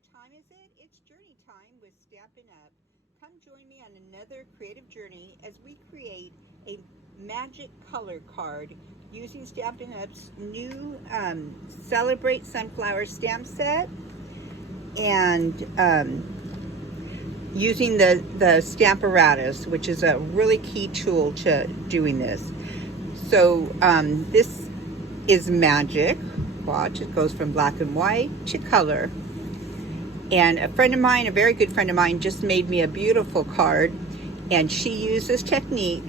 What time is it? It's journey time with Stampin' Up. Come join me on another creative journey as we create a magic color card using Stampin' Up's new Celebrate Sunflower stamp set and using the Stamparatus, which is a really key tool to doing this. So this is magic. Watch, it goes from black and white to color. And a friend of mine, a very good friend of mine, just made me a beautiful card, and she used this technique,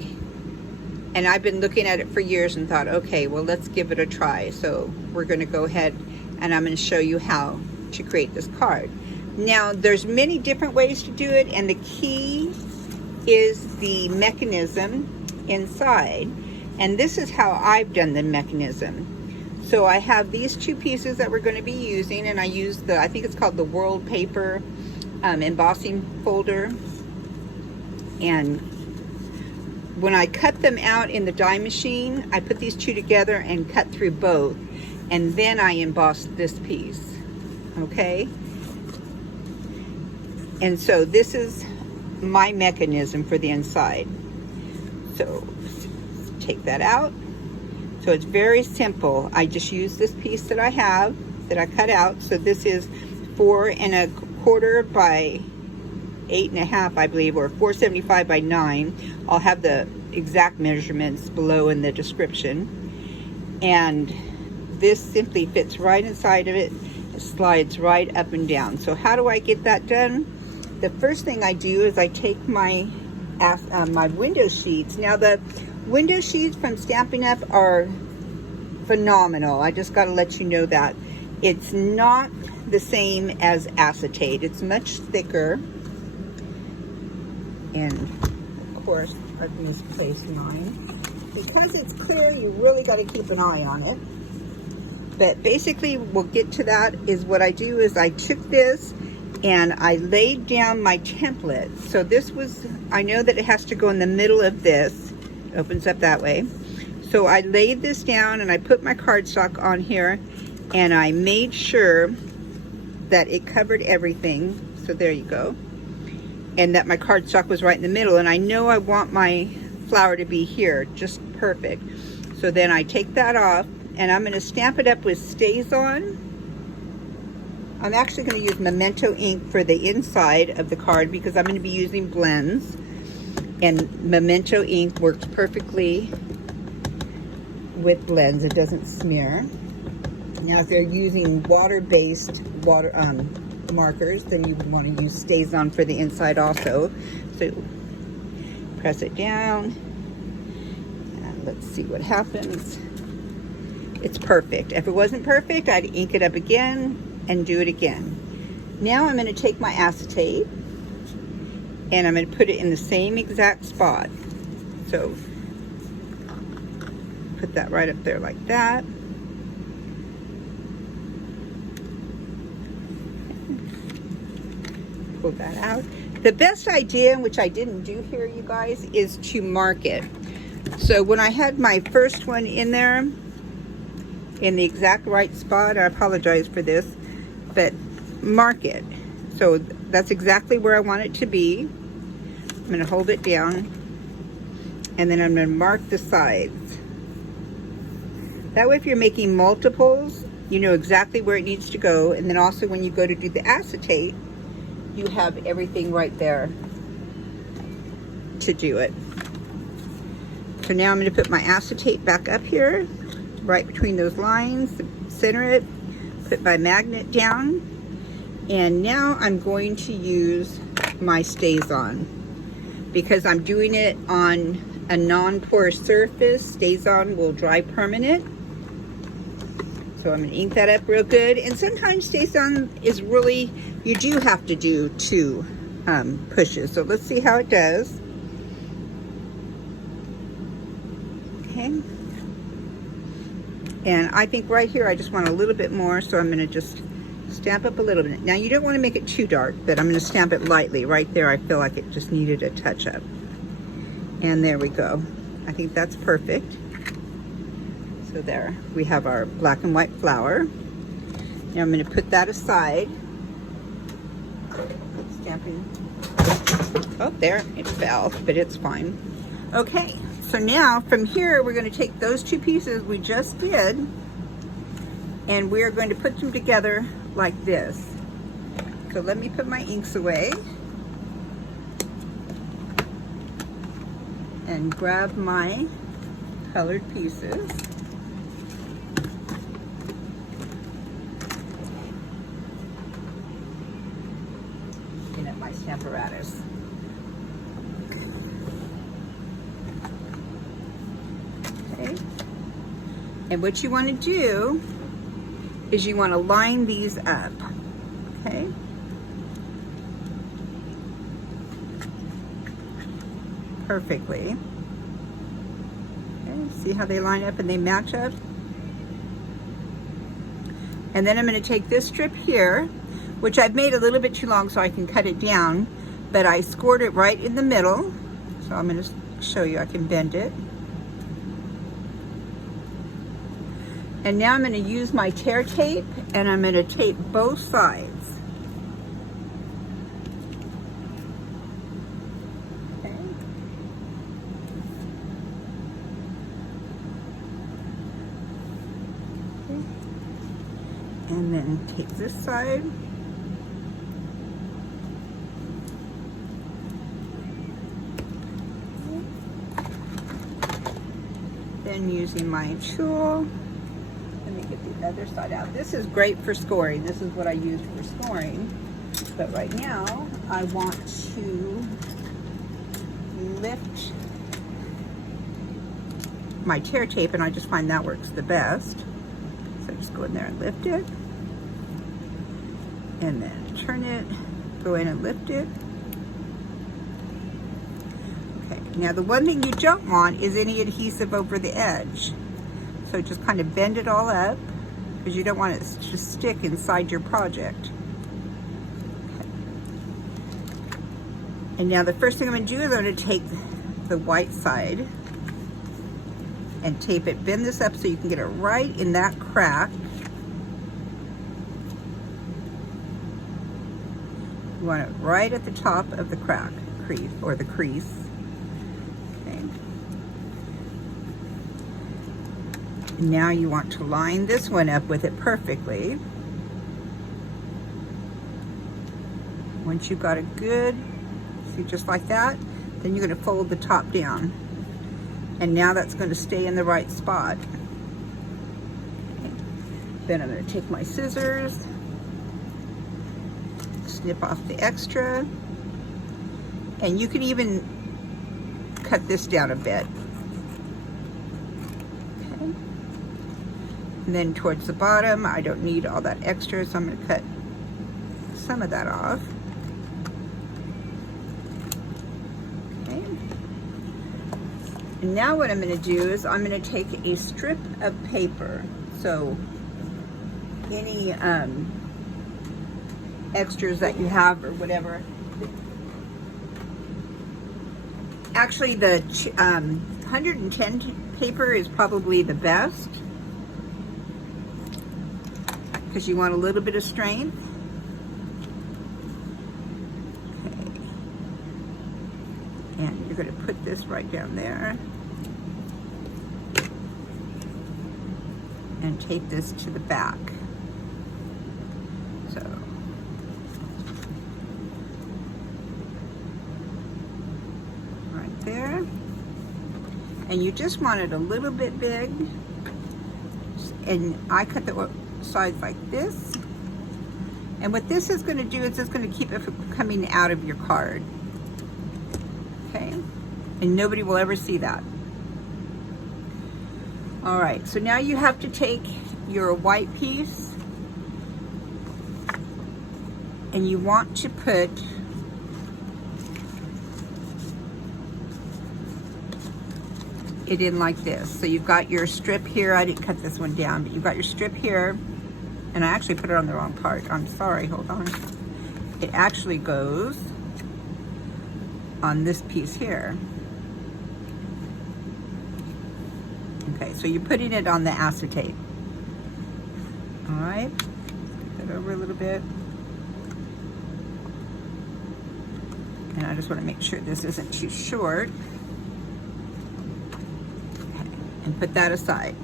and I've been looking at it for years and thought, okay, well, let's give it a try. So we're going to go ahead and I'm going to show you how to create this card. Now, there's many different ways to do it, and the key is the mechanism inside. And this is how I've done the mechanism. So I have these two pieces that we're going to be using, and I use the, I think it's called the World Paper embossing folder. And when I cut them out in the die machine, I put these two together and cut through both, and then I emboss this piece, okay? And so this is my mechanism for the inside. So take that out. So it's very simple. I just use this piece that I have, that I cut out. So this is 4 1/4 by 8 1/2, I believe, or 475 by 9. I'll have the exact measurements below in the description. And this simply fits right inside of it. It slides right up and down. So how do I get that done? The first thing I do is I take my window sheets. Now the window sheets from Stampin' Up are phenomenal. I just got to let you know that. It's not the same as acetate. It's much thicker. And of course, I've misplaced mine. Because it's clear, you really got to keep an eye on it. But basically, we'll get to that. Is what I do is I took this and I laid down my template. So this was, I know that it has to go in the middle of this. Opens up that way. So I laid this down and I put my cardstock on here, and I made sure that it covered everything. So there you go. And that my cardstock was right in the middle. And I know I want my flower to be here, just perfect. So then I take that off, and I'm going to stamp it up with Stays On. I'm actually going to use Memento ink for the inside of the card because I'm going to be using blends. And Memento ink works perfectly with blends. It doesn't smear. Now, if they're using water-based markers, then you want to use Stays On for the inside also. So press it down. And let's see what happens. It's perfect. If it wasn't perfect, I'd ink it up again and do it again. Now I'm going to take my acetate, and I'm going to put it in the same exact spot. So put that right up there like that. Pull that out. The best idea, which I didn't do here, you guys, is to mark it. So when I had my first one in there, in the exact right spot, I apologize for this, but mark it. So that's exactly where I want it to be. I'm going to hold it down, and then I'm going to mark the sides. That way, if you're making multiples, you know exactly where it needs to go. And then also when you go to do the acetate, you have everything right there to do it. So now I'm going to put my acetate back up here, right between those lines, center it, put my magnet down, and now I'm going to use my Stays On. Because I'm doing it on a non-porous surface, Stays On will dry permanent. So I'm going to ink that up real good. And sometimes Stays On is really, you do have to do 2 pushes. So let's see how it does. Okay. And I think right here I just want a little bit more, so I'm going to just stamp up a little bit. Now you don't want to make it too dark, but I'm going to stamp it lightly. Right there I feel like it just needed a touch up. And there we go. I think that's perfect. So there, we have our black and white flower. Now I'm going to put that aside. Stamping. Oh, there, it fell, but it's fine. Okay, so now from here, we're going to take those two pieces we just did, and we're going to put them together like this. So let me put my inks away and grab my colored pieces. Looking at my stamp apparatus. Okay. And what you want to do is you want to line these up. Okay. Perfectly. Okay, see how they line up and they match up? And then I'm going to take this strip here, which I've made a little bit too long so I can cut it down, but I scored it right in the middle. So I'm going to show you, I can bend it. And now I'm going to use my tear tape and I'm going to tape both sides. And then take this side. Then using my tool, let me get the other side out. This is great for scoring. This is what I used for scoring. But right now, I want to lift my tear tape, and I just find that works the best. So just go in there and lift it. And then turn it, go in and lift it. Okay, now the one thing you don't want is any adhesive over the edge. So just kind of bend it all up because you don't want it to stick inside your project. Okay. And now the first thing I'm going to do is I'm going to take the white side and tape it, bend this up so you can get it right in that crack. You want it right at the top of the crack, crease, or the crease. Okay. And now you want to line this one up with it perfectly. Once you've got a good, see, just like that, then you're going to fold the top down. And now that's going to stay in the right spot. Okay. Then I'm going to take my scissors, snip off the extra, and you can even cut this down a bit. Okay. And then towards the bottom, I don't need all that extra, so I'm going to cut some of that off. Okay. And now what I'm going to do is I'm going to take a strip of paper. So any extras that you have or whatever. Actually, the 110 paper is probably the best because you want a little bit of strength. Okay. And you're going to put this right down there and tape this to the back. So there, and you just want it a little bit big, and I cut the sides like this, and what this is going to do is it's going to keep it from coming out of your card. Okay, and nobody will ever see that. All right, so now you have to take your white piece and you want to put it in like this. So you've got your strip here. I didn't cut this one down, but you've got your strip here, and I actually put it on the wrong part. I'm sorry, hold on. It actually goes on this piece here. Okay, so you're putting it on the acetate. All right, flip it over a little bit. And I just want to make sure this isn't too short. Okay. And put that aside.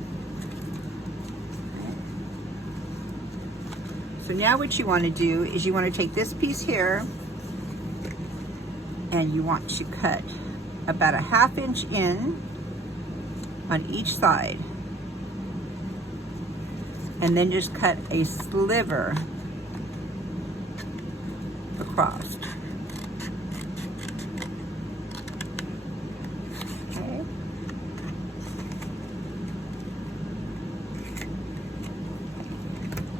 So now what you want to do is you want to take this piece here and you want to cut about a 1/2 inch in on each side. And then just cut a sliver across. Okay.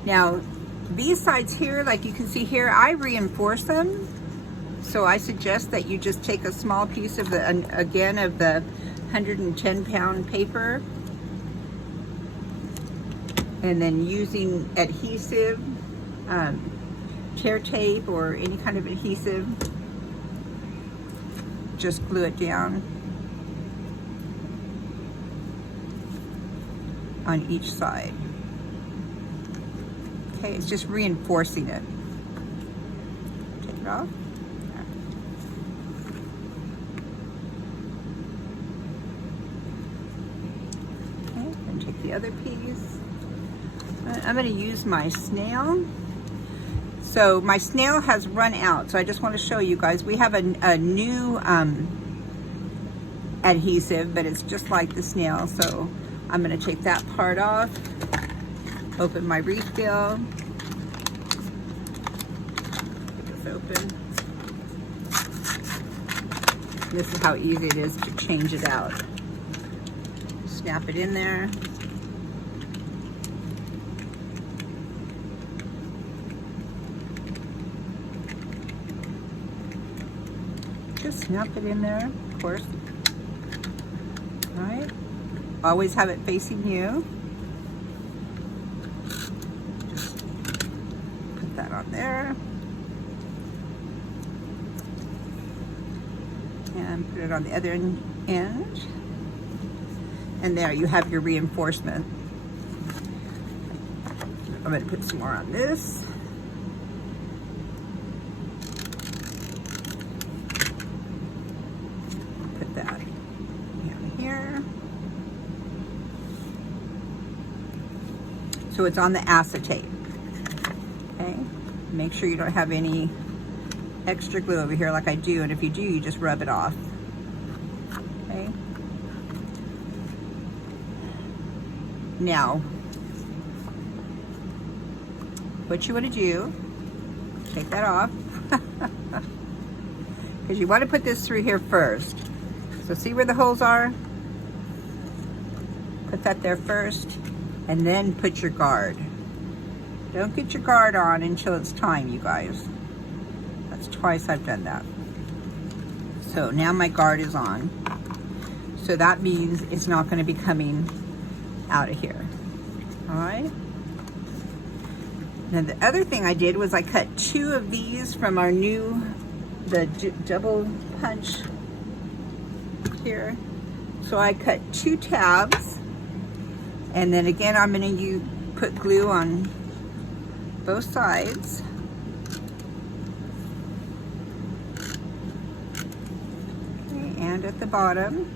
Now, these sides here, like you can see here, I reinforce them. So I suggest that you just take a small piece of the, again, of the 110-pound paper, and then using adhesive, tear tape or any kind of adhesive, just glue it down on each side. Okay, it's just reinforcing it. Take it off. Okay, and take the other piece. I'm going to use my snail. So my snail has run out, so I just want to show you guys. We have a new adhesive, but it's just like the snail. So I'm going to take that part off, open my refill, get this open. This is how easy it is to change it out. Snap it in there. Just snap it in there, of course. All right. Always have it facing you. Just put that on there. And put it on the other end. And there you have your reinforcement. I'm going to put some more on this. Put that down here. So it's on the acetate. Okay. Make sure you don't have any extra glue over here like I do, and if you do, you just rub it off. Okay. Now, what you want to do, take that off, because you want to put this through here first. So see where the holes are? Put that there first, and then put your guard. Don't get your guard on until it's time, you guys. That's twice I've done that. So now my guard is on. So that means it's not going to be coming out of here. All right. Now the other thing I did was I cut 2 of these from our new, the double punch here. So I cut 2 tabs, and then again I'm going to put glue on both sides. Okay, and at the bottom.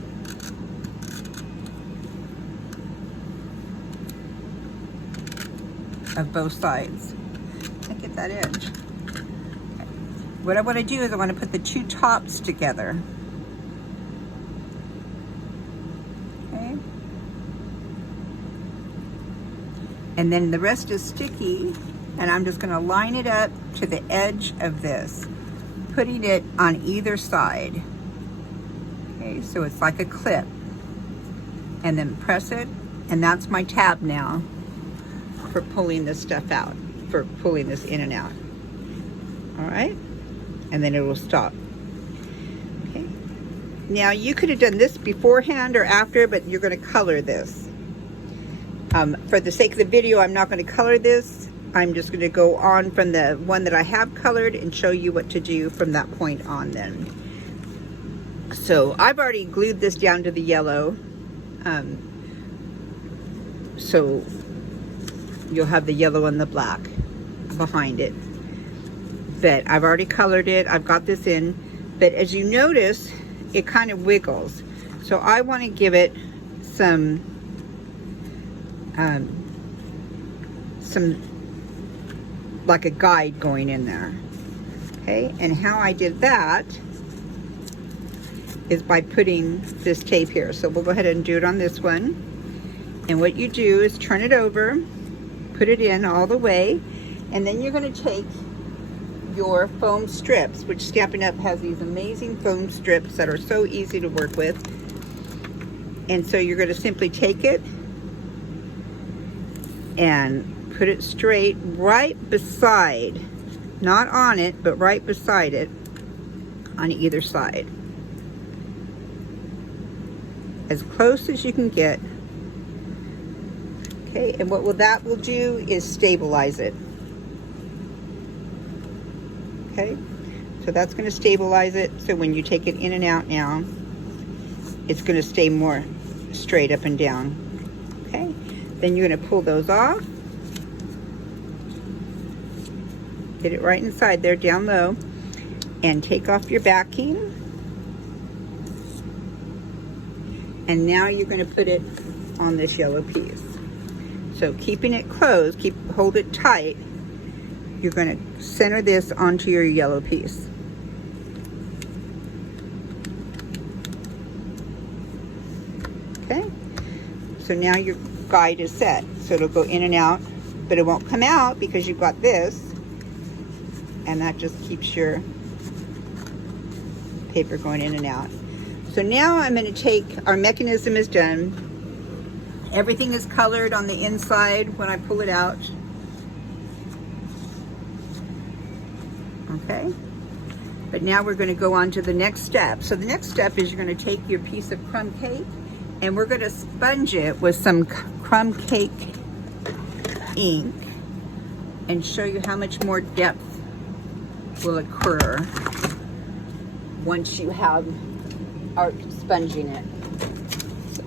Of both sides. Can't get that edge. Okay. What I want to do is I want to put the 2 tops together. Okay. And then the rest is sticky, and I'm just going to line it up to the edge of this, putting it on either side. Okay, so it's like a clip. And then press it, and that's my tab now for pulling this stuff out, for pulling this in and out. All right, and then it will stop. Okay. Now you could have done this beforehand or after, but you're going to color this. For the sake of the video, I'm not going to color this. I'm just going to go on from the one that I have colored and show you what to do from that point on then. So I've already glued this down to the yellow. So you'll have the yellow and the black behind it. But I've already colored it. I've got this in. But as you notice, it kind of wiggles. So I want to give it some like a guide going in there. Okay, and how I did that is by putting this tape here. So we'll go ahead and do it on this one. And what you do is turn it over, put it in all the way, and then you're going to take your foam strips, which Stampin' Up has these amazing foam strips that are so easy to work with. And so you're going to simply take it and put it straight right beside, not on it, but right beside it on either side. As close as you can get. Okay, and what that will do is stabilize it. Okay, so that's going to stabilize it, so when you take it in and out now, it's going to stay more straight up and down. Okay, then you're going to pull those off. Get it right inside there, down low, and take off your backing. And now you're going to put it on this yellow piece. So keeping it closed, hold it tight, you're going to center this onto your yellow piece. Okay, so now your guide is set. So it'll go in and out, but it won't come out because you've got this, and that just keeps your paper going in and out. So now I'm going to take, our mechanism is done. Everything is colored on the inside when I pull it out. Okay, but now we're going to go on to the next step. So the next step is you're going to take your piece of crumb cake and we're going to sponge it with some crumb cake ink and show you how much more depth will occur once you are sponging it. So,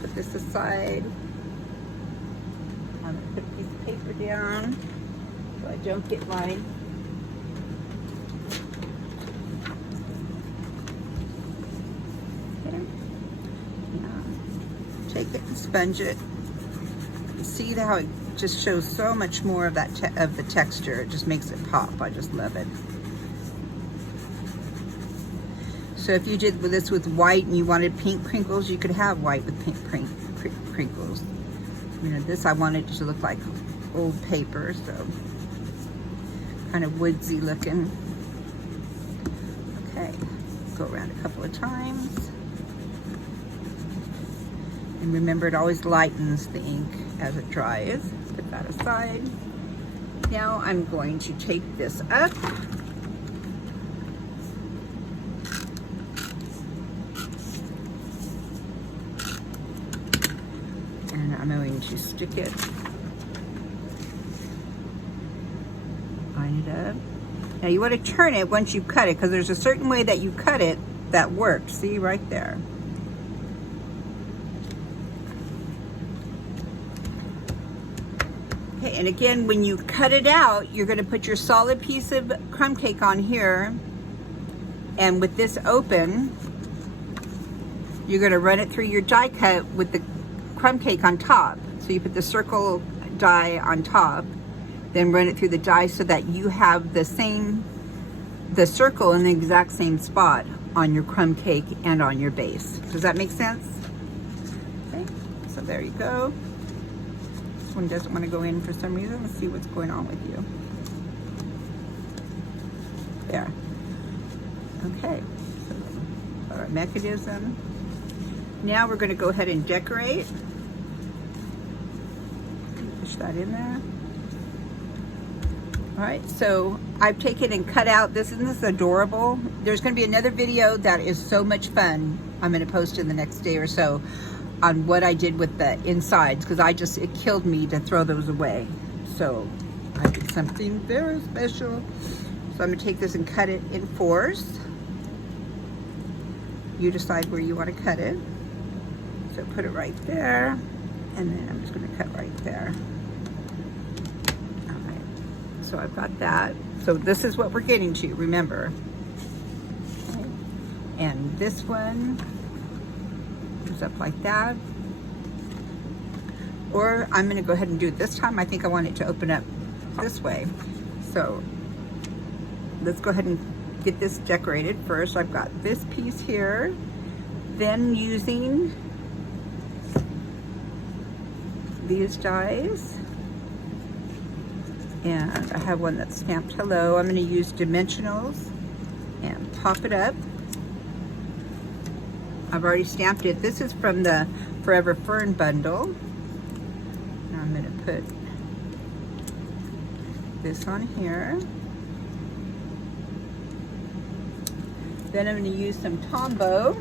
put this aside. I'm going to put a piece of paper down so I don't get my take it and sponge it. You see how it just shows so much more of that of the texture. It just makes it pop. I just love it. So if you did this with white and you wanted pink crinkles, you could have white with pink crinkles. You know, this I wanted to look like old paper, so kind of woodsy looking. Okay, go around a couple of times. And remember, it always lightens the ink as it dries. Put that aside. Now I'm going to take this up. And I'm going to stick it, line it up. Now you want to turn it once you cut it, because there's a certain way that you cut it that works. See, right there. Okay, and again, when you cut it out, you're going to put your solid piece of crumb cake on here, and with this open, you're going to run it through your die cut with the crumb cake on top. So you put the circle die on top, then run it through the die so that you have the circle in the exact same spot on your crumb cake and on your base. Does that make sense? Okay, so there you go. This one doesn't want to go in for some reason. Let's see what's going on with you. There. Okay, so our mechanism. Now we're going to go ahead and decorate. Push that in there. All right, so I've taken and cut out, isn't this adorable? There's going to be another video that is so much fun. I'm going to post in the next day or so on what I did with the insides, because it killed me to throw those away. So I did something very special. So I'm going to take this and cut it in fours. You decide where you want to cut it. So put it right there, and then I'm just going to cut right there. All right. So I've got that. So this is what we're getting to, remember. Okay. And this one goes up like that. Or I'm gonna go ahead and do it this time. I think I want it to open up this way. So let's go ahead and get this decorated first. I've got this piece here. Then using these dies. And I have one that's stamped hello. I'm gonna use dimensionals and pop it up. I've already stamped it. This is from the Forever Fern bundle. Now I'm gonna put this on here. Then I'm gonna use some Tombow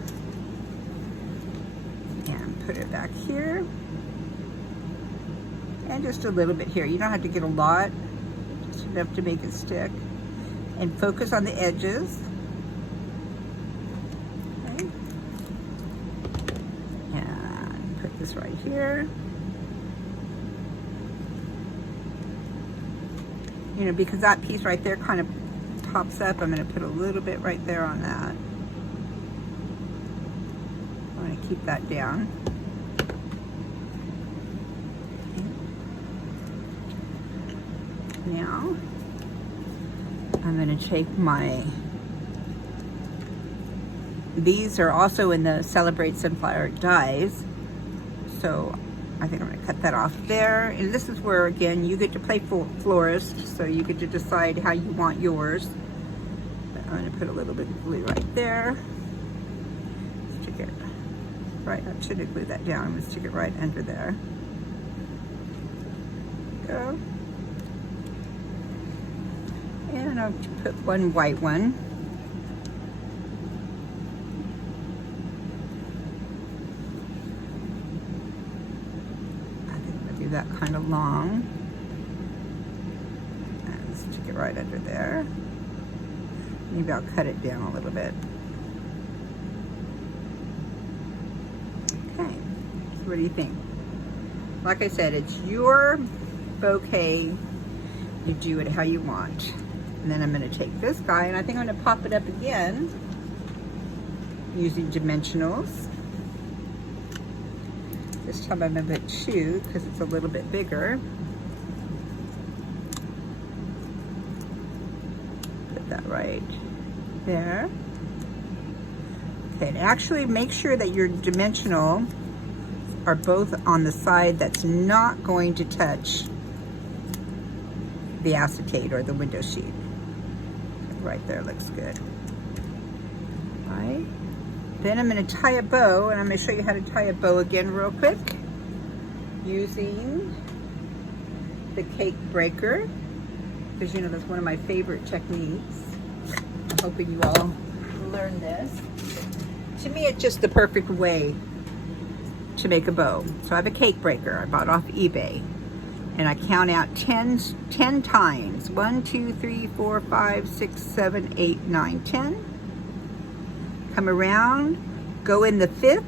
and put it back here. And just a little bit here. You don't have to get a lot, just enough to make it stick. And focus on the edges. Okay. And put this right here. You know, because that piece right there kind of pops up, I'm going to put a little bit right there on that. I'm going to keep that down. Okay. Now, I'm going to take my, these are also in the Celebrate Sunflower dies, so I think I'm going to cut that off there. And this is where, again, you get to play florist, so you get to decide how you want yours. But I'm going to put a little bit of glue right there. Stick it right, I should have glued that down. I'm going to stick it right under there. Go. And I'll put one white one. That kind of long, and stick it right under there. Maybe I'll cut it down a little bit. Okay, so what do you think? Like I said, it's your bouquet. You do it how you want. And then I'm going to take this guy, and I think I'm going to pop it up again using dimensionals. This time I'm going to put 2 because it's a little bit bigger. Put that right there. Okay, and actually make sure that your dimensional are both on the side that's not going to touch the acetate or the window sheet. Right there looks good. All right. Then I'm going to tie a bow, and I'm going to show you how to tie a bow again real quick using the cake breaker, because you know that's one of my favorite techniques. I'm hoping you all learn this. To me, it's just the perfect way to make a bow. So I have a cake breaker I bought off eBay, and I count out 10 times. 1, 2, 3, 4, 5, 6, 7, 8, 9, 10. Come around, go in the 5th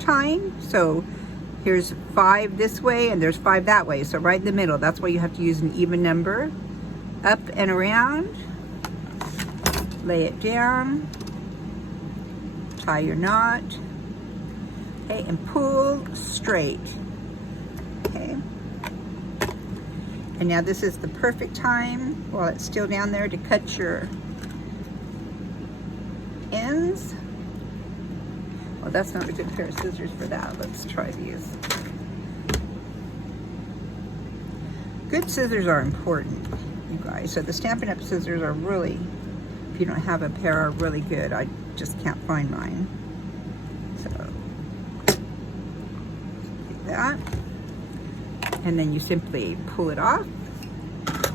time. So here's 5 this way and there's 5 that way. So right in the middle, that's why you have to use an even number. Up and around, lay it down, tie your knot, okay, and pull straight, okay. And now this is the perfect time, while it's still down there, to cut your ends. Well, that's not a good pair of scissors for that. Let's try these. Good scissors are important, you guys. So the Stampin' Up scissors are really, if you don't have a pair, are really good. I just can't find mine. So, like that. And then you simply pull it off,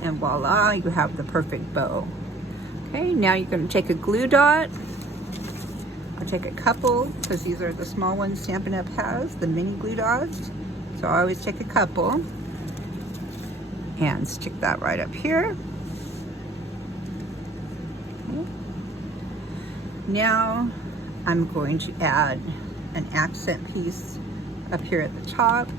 and voila, you have the perfect bow. Okay, now you're going to take a glue dot. I'll take a couple, because these are the small ones Stampin' Up has, the mini glue dots. So I always take a couple and stick that right up here. Okay. Now I'm going to add an accent piece up here at the top.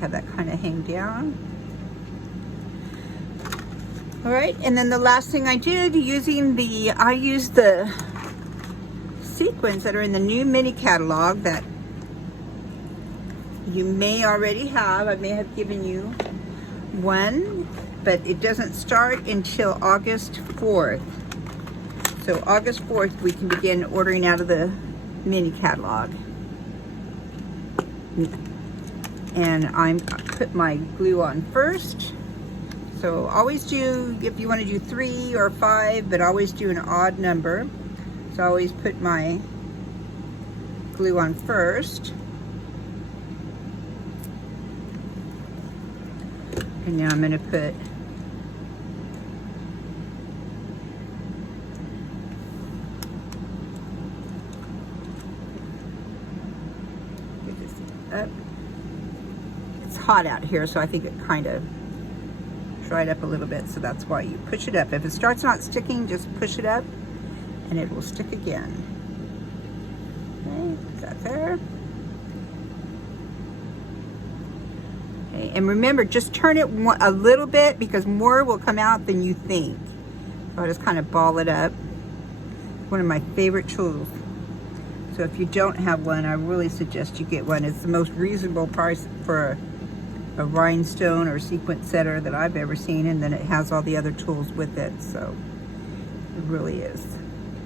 have that kind of hang down. All right, and then the last thing I did I used the sequins that are in the new mini catalog that you may already have. I may have given you one, but it doesn't start until August 4th. So August 4th, we can begin ordering out of the mini catalog. And I put my glue on first. So always do, if you want to do 3 or 5, but always do an odd number. So I always put my glue on first. And now I'm going to put up. It's hot out here, so I think it kind of dried up a little bit, so that's why you push it up. If it starts not sticking, just push it up and it will stick again. Okay, is that there? Okay, and remember, just turn it a little bit because more will come out than you think. So I'll just kind of ball it up. One of my favorite tools. So if you don't have one, I really suggest you get one. It's the most reasonable price for a rhinestone or sequin setter that I've ever seen, and then it has all the other tools with it. So it really is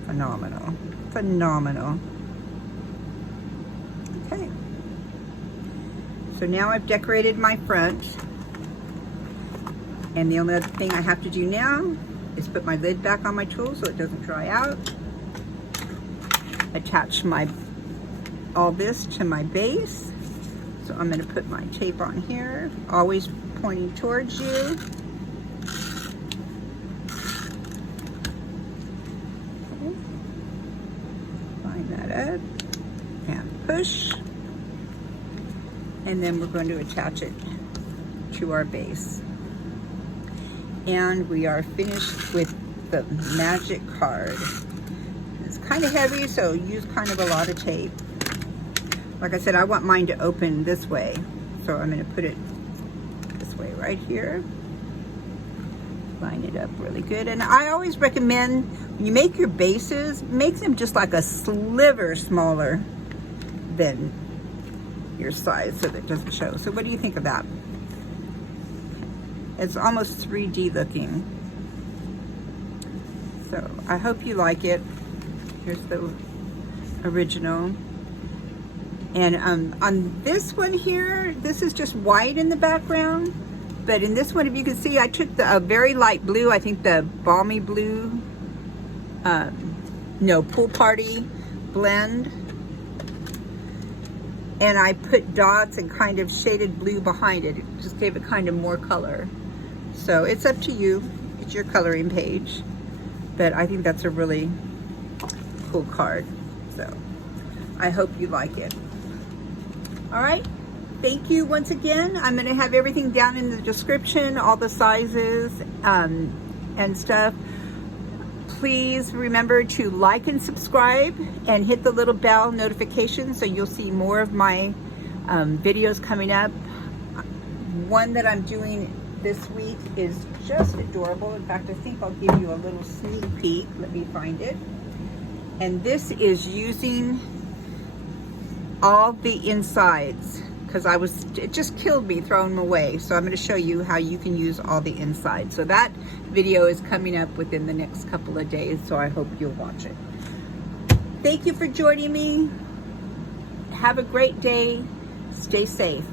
phenomenal. Phenomenal. Okay. So now I've decorated my front. And the only other thing I have to do now is put my lid back on my tool so it doesn't dry out. Attach all this to my base. So I'm going to put my tape on here, always pointing towards you. Okay. Line that up and push. And then we're going to attach it to our base. And we are finished with the magic card. It's kind of heavy, so use kind of a lot of tape. Like I said, I want mine to open this way. So I'm going to put it this way right here. Line it up really good. And I always recommend when you make your bases, make them just like a sliver smaller than your size so that it doesn't show. So what do you think of that? It's almost 3D looking. So I hope you like it. Here's the original. And on this one here, this is just white in the background. But in this one, if you can see, I took a very light blue, I think the balmy blue, pool party blend. And I put dots and kind of shaded blue behind it. It just gave it kind of more color. So it's up to you. It's your coloring page. But I think that's a really cool card. So I hope you like it. All right. Thank you once again. I'm going to have everything down in the description, all the sizes and stuff. Please remember to like and subscribe and hit the little bell notification so you'll see more of my videos coming up. One that I'm doing this week is just adorable. In fact, I think I'll give you a little sneak peek. Let me find it. And this is using all the insides because it just killed me throwing them away. So I'm going to show you how you can use all the inside. So that video is coming up within the next couple of days. So I hope you'll watch it. Thank you for joining me. Have a great day. Stay safe.